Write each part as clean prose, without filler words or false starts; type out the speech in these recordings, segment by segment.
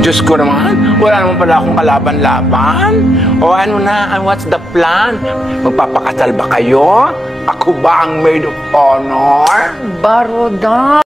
Diyos ko naman, wala naman pala akong kalaban-laban. O ano na, what's the plan? Magpapakasal ba kayo? Ako ba ang maid of honor? Baroda!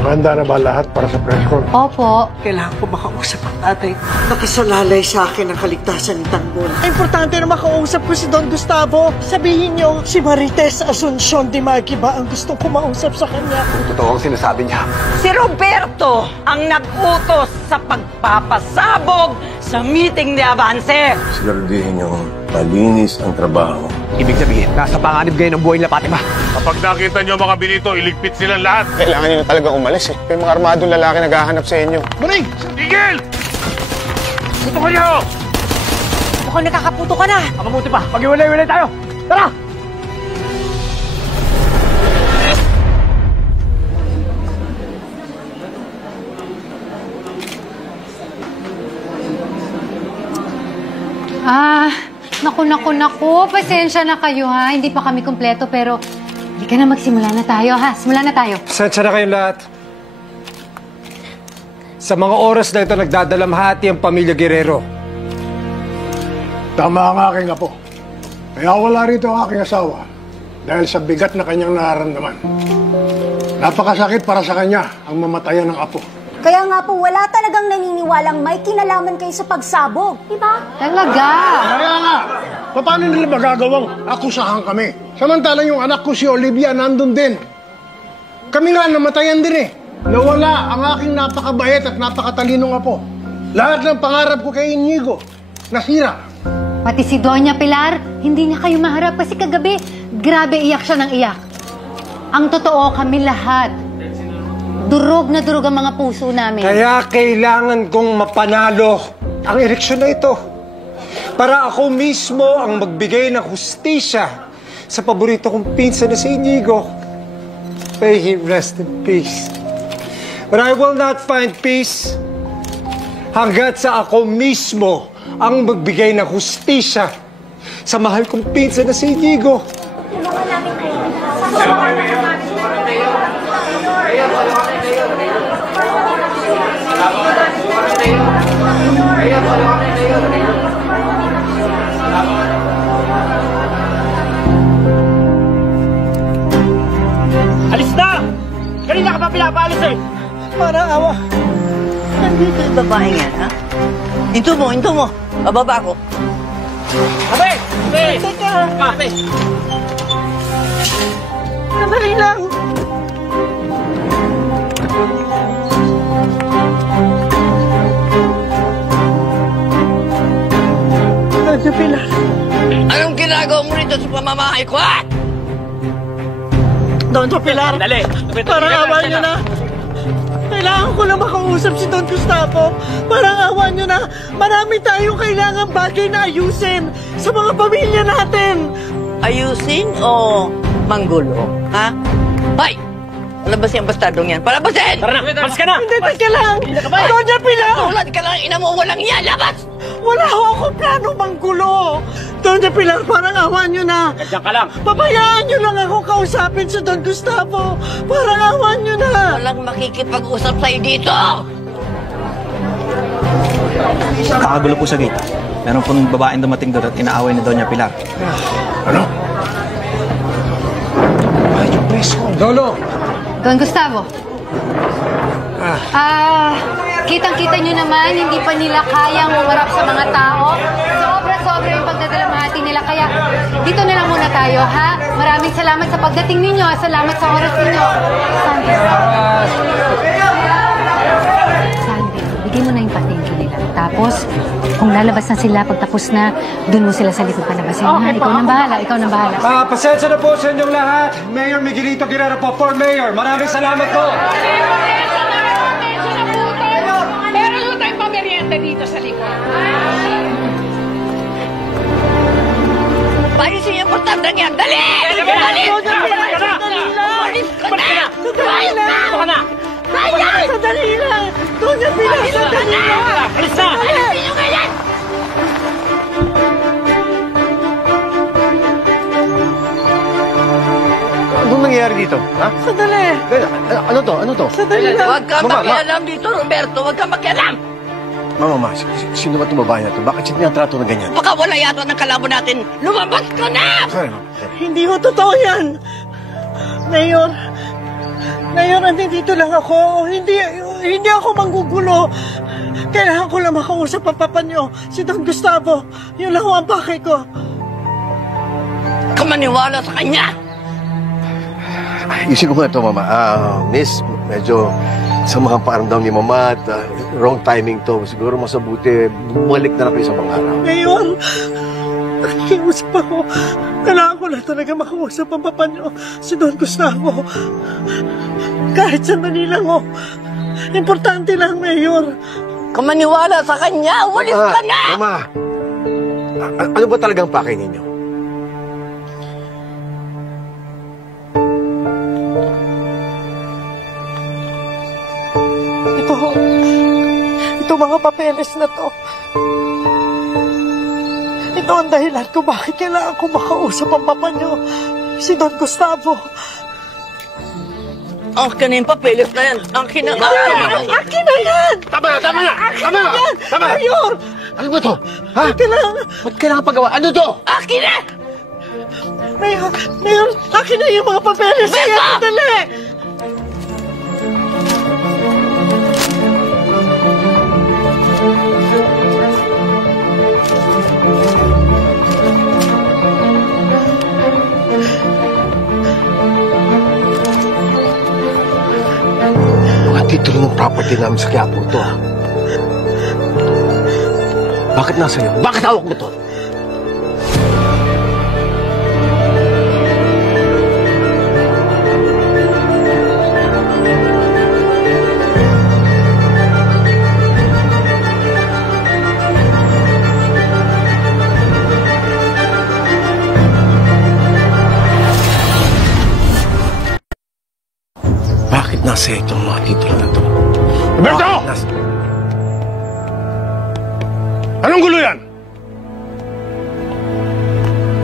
Handa na ba lahat para sa press con? Opo. Kailangan ko makausap ang tatay. Nakasalalay sa akin ang kaligtasan ni Tanggol. Importante na makausap ko si Don Gustavo. Sabihin niyo, si Marites Asuncion de Maggi ba ang gustong kumausap sa kanya? Kung totoo ang sinasabi niya. Si Roberto ang nag-utos sa pagpapasabog sa meeting ni Avance. Siguraduhin niyo malinis ang trabaho. Ibig sabihin, nasa panganib kayo ng buhay nila Fatima. Kapag nakita niyo mga Benito, iligpit silang lahat. Kailangan niyo na talaga umalis eh. May mga armadong lalaki naghahanap sa inyo. Muning! Tigil! Puto kayo! Mukhang nakakaputo ka na. Makabuti pa, mag-iwalay-iwalay tayo! Tara! Naku. Pasensya na kayo, ha? Hindi pa kami kumpleto, pero hindi ka na magsimula na tayo, ha? Simula na tayo. Pasensya na kayong lahat. Sa mga oras na ito, nagdadalamhati ang pamilya Guerrero. Tama ang aking apo. Kaya wala rito ang aking asawa dahil sa bigat na kanyang nararamdaman. Napakasakit para sa kanya ang mamatayan ng apo. Kaya nga po, wala talagang naniniwalang may kinalaman kayo sa pagsabog, di ba? Talaga? Kaya nga, paano nila magagawang akusahan kami? Samantalang yung anak ko si Olivia nandun din. Kami nga namatayan din eh. Nawala ang aking napakabait at napakatalinong apo. Lahat ng pangarap ko kay Inigo, nasira. Pati si Doña Pilar, hindi niya kayo maharap kasi kagabi, grabe iyak siya ng iyak. Ang totoo, kami lahat. Durog na durog ang mga puso namin. Kaya kailangan kong mapanalo ang eleksyon na ito. Para ako mismo ang magbigay ng hustisya sa paborito kong pinsan na si Inigo. May he rest in peace. But I will not find peace hanggat sa ako mismo ang magbigay ng hustisya sa mahal kong pinsan na si Inigo. Alis na! Kanina ka pa pinapaalis eh! Para awa. Nandito yung babae yan, ha? Into mo. Bababa ko. Abe! Teka! Abe! Sandali lang. Doña Pilar. Anong ginagawa mo rito sa pamamahay ko, ha? Doña Pilar. Dali! Parang awa niyo na. Kailangan ko na makausap si Don Gustavo. Parang awa niyo na. Marami tayong kailangan bagay na ayusin sa mga pamilya natin. Ayusin o manggulo, ha? Hoy! Palabasin ang bastardong yan. Palabasin! Tara na! Alis ka na! Hindi, teka lang. Doña Pilar! Tulad ka lang, ina mo, walang yan! Labas! Wala ho akong plano manggulo. Doña Pilar, parang awa niyo na. Diyan ka lang! Pabayaan niyo lang ako kausapin si Don Gustavo. Parang awa niyo na. Walang makikipag-usap sa'yo dito! Kakagulo po sa gate. Meron pong babaeng dumating doon at inaaway ni Doña Pilar. Ano? Ay, yung preso. Lolo! Don Gustavo. Kitang-kita nyo naman, hindi pa nila kayang umarap sa mga tao. Sobra-sobra yung pagdadalamhati nila. Kaya dito na lang muna tayo, ha? Maraming salamat sa pagdating ninyo. Salamat sa oras ninyo. Sandy, bigay mo na yung patingin nila. Tapos, kung lalabas na sila, pagtapos na, dun mo sila sa likod palabasin. Okay, ikaw nang bahala. Pasensya na po sa inyong lahat. Mayor Miguelito Guerrero po for Mayor. Maraming salamat po. Meron lang tayong pamerienda dito sa likod. Palisin yung portandang yan! Dali! Dali! Umalis ka na! Umalis ka na! Sandali lang! Doña Pilar, sandali lang! Alis na! Alisin nyo ngayon! Anong nangyayari dito? Ha? Sandali! Ano to? Sandali lang! Huwag ka makialam dito, Roberto! Huwag ka makialam! Mama, sino ba itong babae na ito? Bakit siya tinatrato na ganyan? Baka wala yata ng kalaban natin. Lumabas ka na! Sorry, Hindi ho totoo yan. Mayor, nandito lang ako. Hindi ako manggugulo. Kailangan ko lang makausap ang papa niyo, si Don Gustavo. Yun lang ho ang pakay ko. Kamaniwala sa kanya! Ayusin ko nga ito, Mama. Miss, medyo samahang paramdam ni Mama at wrong timing to. Siguro mas mabuti, bumalik na lang kayo sa mga araw. Ngayon, nakikiusap ako. Kailangan ko lang talaga makausap ang papa niyo, si Don Gustavo. Kahit sandali lang ho. Importante lang, Mayor. Kamaniwala sa kanya! Umalis ka na! Mama, ano ba talagang pakay ninyo? Ito mga papeles na to. Ito ang dahilan kung bakit kailangan ko makausap ang papa niyo, si Don Gustavo. Akin na yung papeles na yan. Akin na. Akin na yan! Tama na! Mayor! Ano ba to? Ha? Akin na! Ba't kailangan pagawa? Ano to? Akin na! Mayor, akin na yung mga papeles. Sige, dali! Titulo ng property namin sa Quiapo to, ha? Bakit nasa iyo? Bakit hawak mo to? Bakit nasa itong mga titulo na to? Roberto! Anong gulo yan?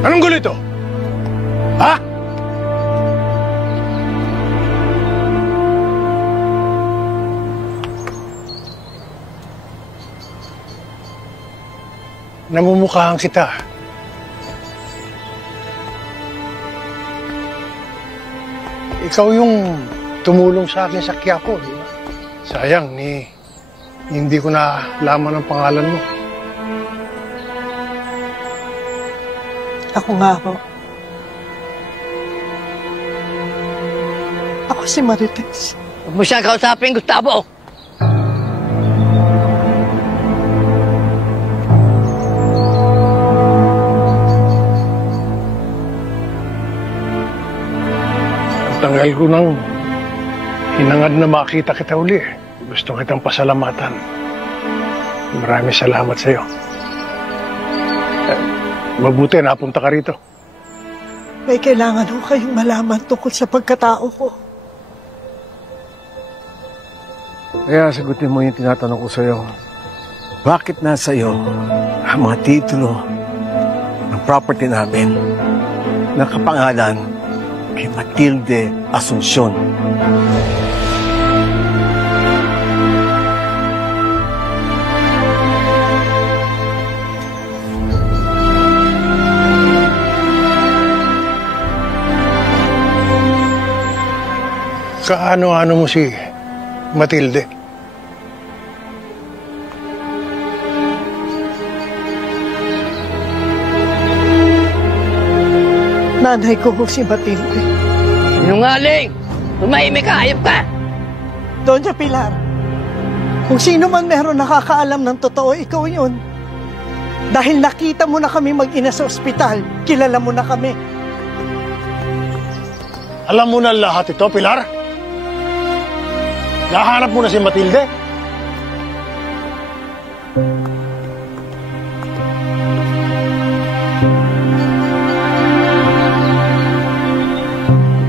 Anong gulo ito? Ha? Namumukhaan kita. Ikaw yung tumulong sa akin sa Quiapo, di ba? Sayang, hindi ko na laman ang pangalan mo. Ako nga ho. Ako si Marites. Huwag mo siya kausapin, Gustavo. Tagal ko nang hinangad na makita kita uli. Gusto kitang pasalamatan. Maraming salamat sa iyo. Mabuti, napunta ka rito. May kailangan ho kayong malaman tungkol sa pagkatao ko. Kaya sagutin mo yung tinatanong ko sa iyo. Bakit nasa iyo ang mga titulo ng property namin na kapangalan kay Matilde Asuncion? Kaano-ano mo si Matilde? Nanay ko si Matilde. Sinungaling! Tumahimik ka, hayop ka! Doña Pilar, kung sino man meron nakakaalam ng totoo, ikaw yun. Dahil nakita mo na kami mag-ina sa ospital, kilala mo na kami. Alam mo na lahat ito, Pilar? Nahanap mo na si Matilde?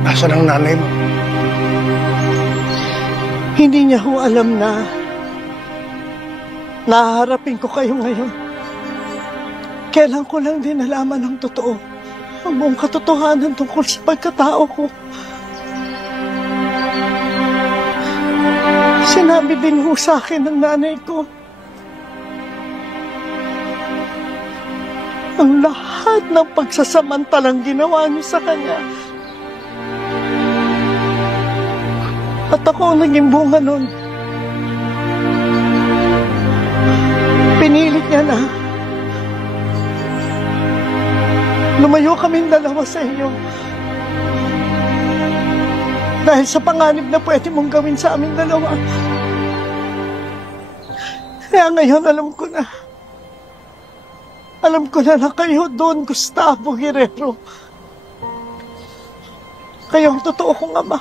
Nasaan ang nanay mo? Hindi niya ho alam na nahaharapin ko kayo ngayon. Kailan ko lang din nalaman ang totoo, ang buong katotohanan tungkol sa pagkatao ko. Sinabi din ho sa akin ng nanay ko ang lahat ng pagsasamantalang ginawa niyo sa kanya. At ako ang naging bunga nun. Pinilit niya na lumayo kaming dalawa sa iyo. Dahil sa panganib na pwede mong gawin sa aming dalawa. Kaya ngayon alam ko na. Alam ko na kayo, Don Gustavo Guerrero. Kayo ang totoo kong ama.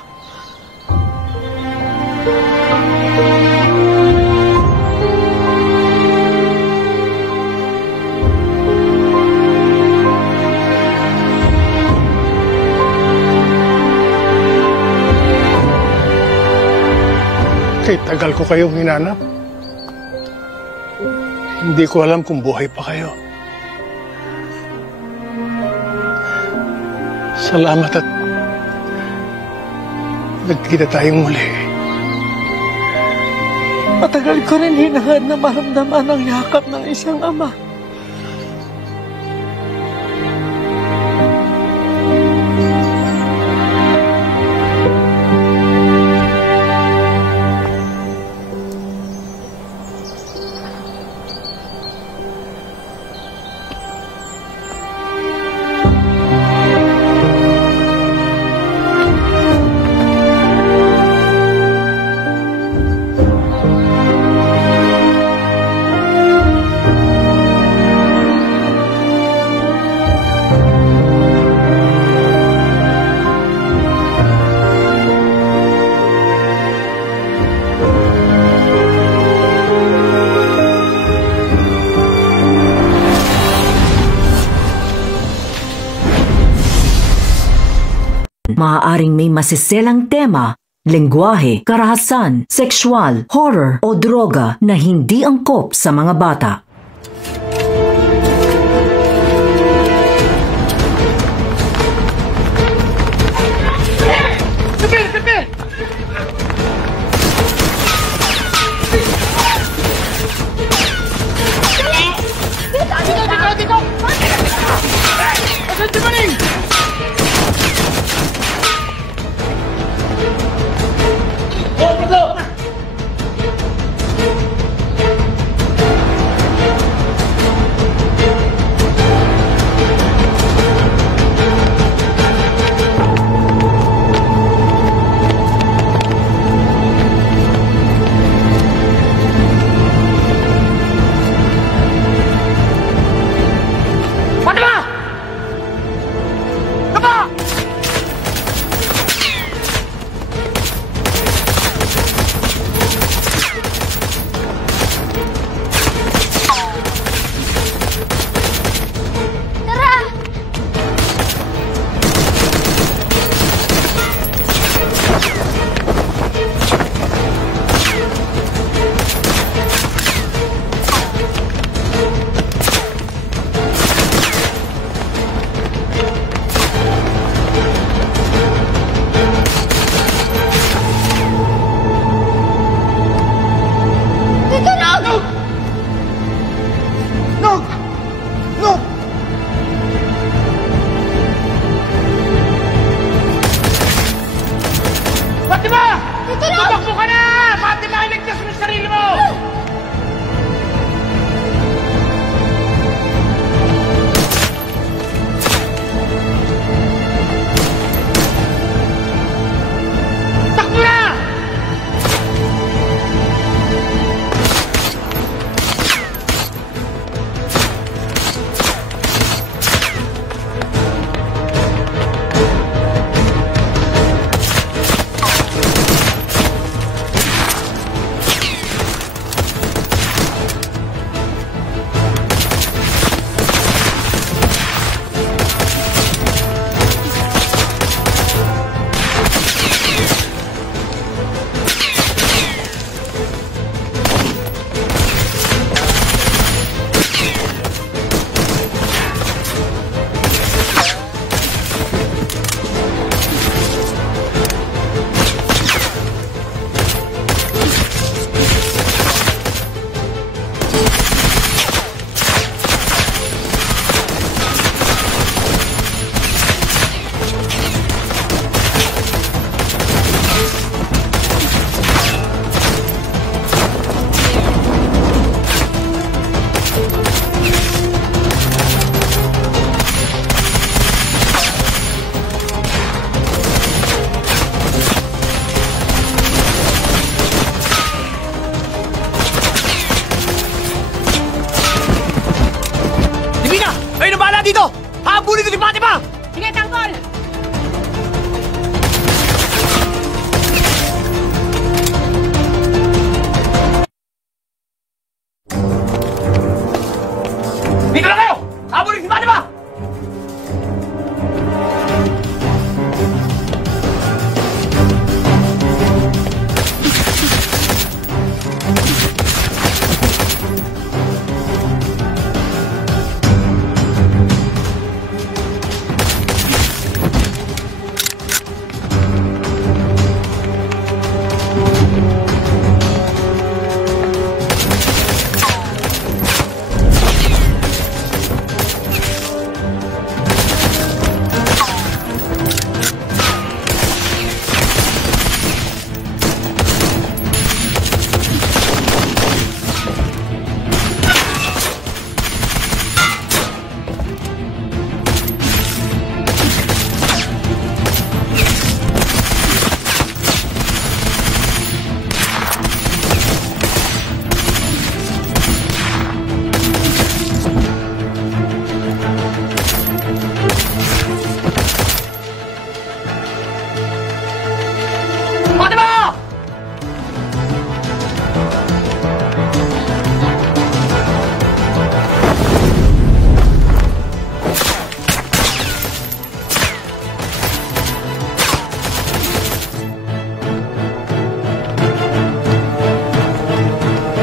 Kay tagal ko kayong hinanap. Hindi ko alam kung buhay pa kayo. Salamat at nagkita tayong muli. Matagal ko rin hinahad na maramdaman ang yakap ng isang ama. Maaaring may masiselang tema, lengguwahe, karahasan, sexual, horror o droga na hindi angkop sa mga bata.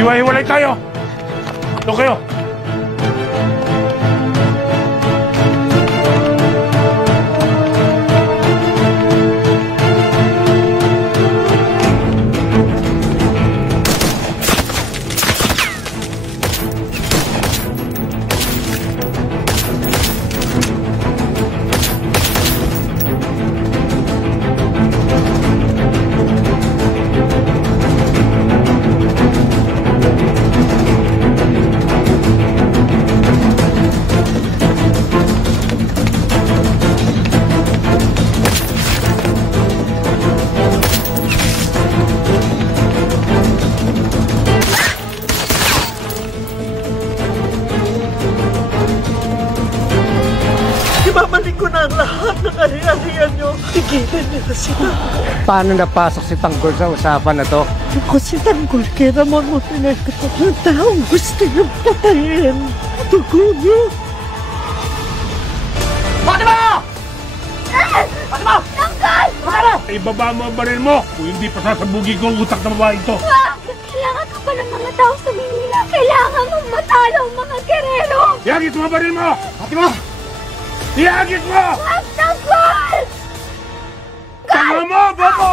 Hiwa-hiwalay tayo! Doon kayo! Ibabalik ko na ang lahat ng ari-arian nyo. Tigilan nila sila. Paano napasok si Tanggol sa usapan na to? Ako si Tanggol, kaya naman mo pinagkita ng taong gusto niyong patayin. Dugo niyo. Fatima! Fatima! Tanggol! Ibaba mo ang baril mo kung hindi pa sasabugi ko ang utak ng babae ito. Kailangan ka pa ng mga tao sa Manila. Kailangan mong matalo ang mga gerero. Iagit mo ang baril mo! Fatima! Iagit mo! Wag, Tanggol! Tama mo, Bobo!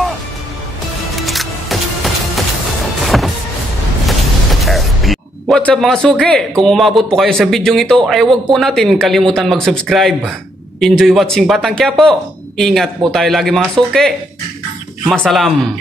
What's up mga suki? Kung umabot po kayo sa bidyong ito ay huwag po natin kalimutan mag-subscribe. Enjoy watching Batang Quiapo. Ingat po tayo lagi mga suki. Masalam.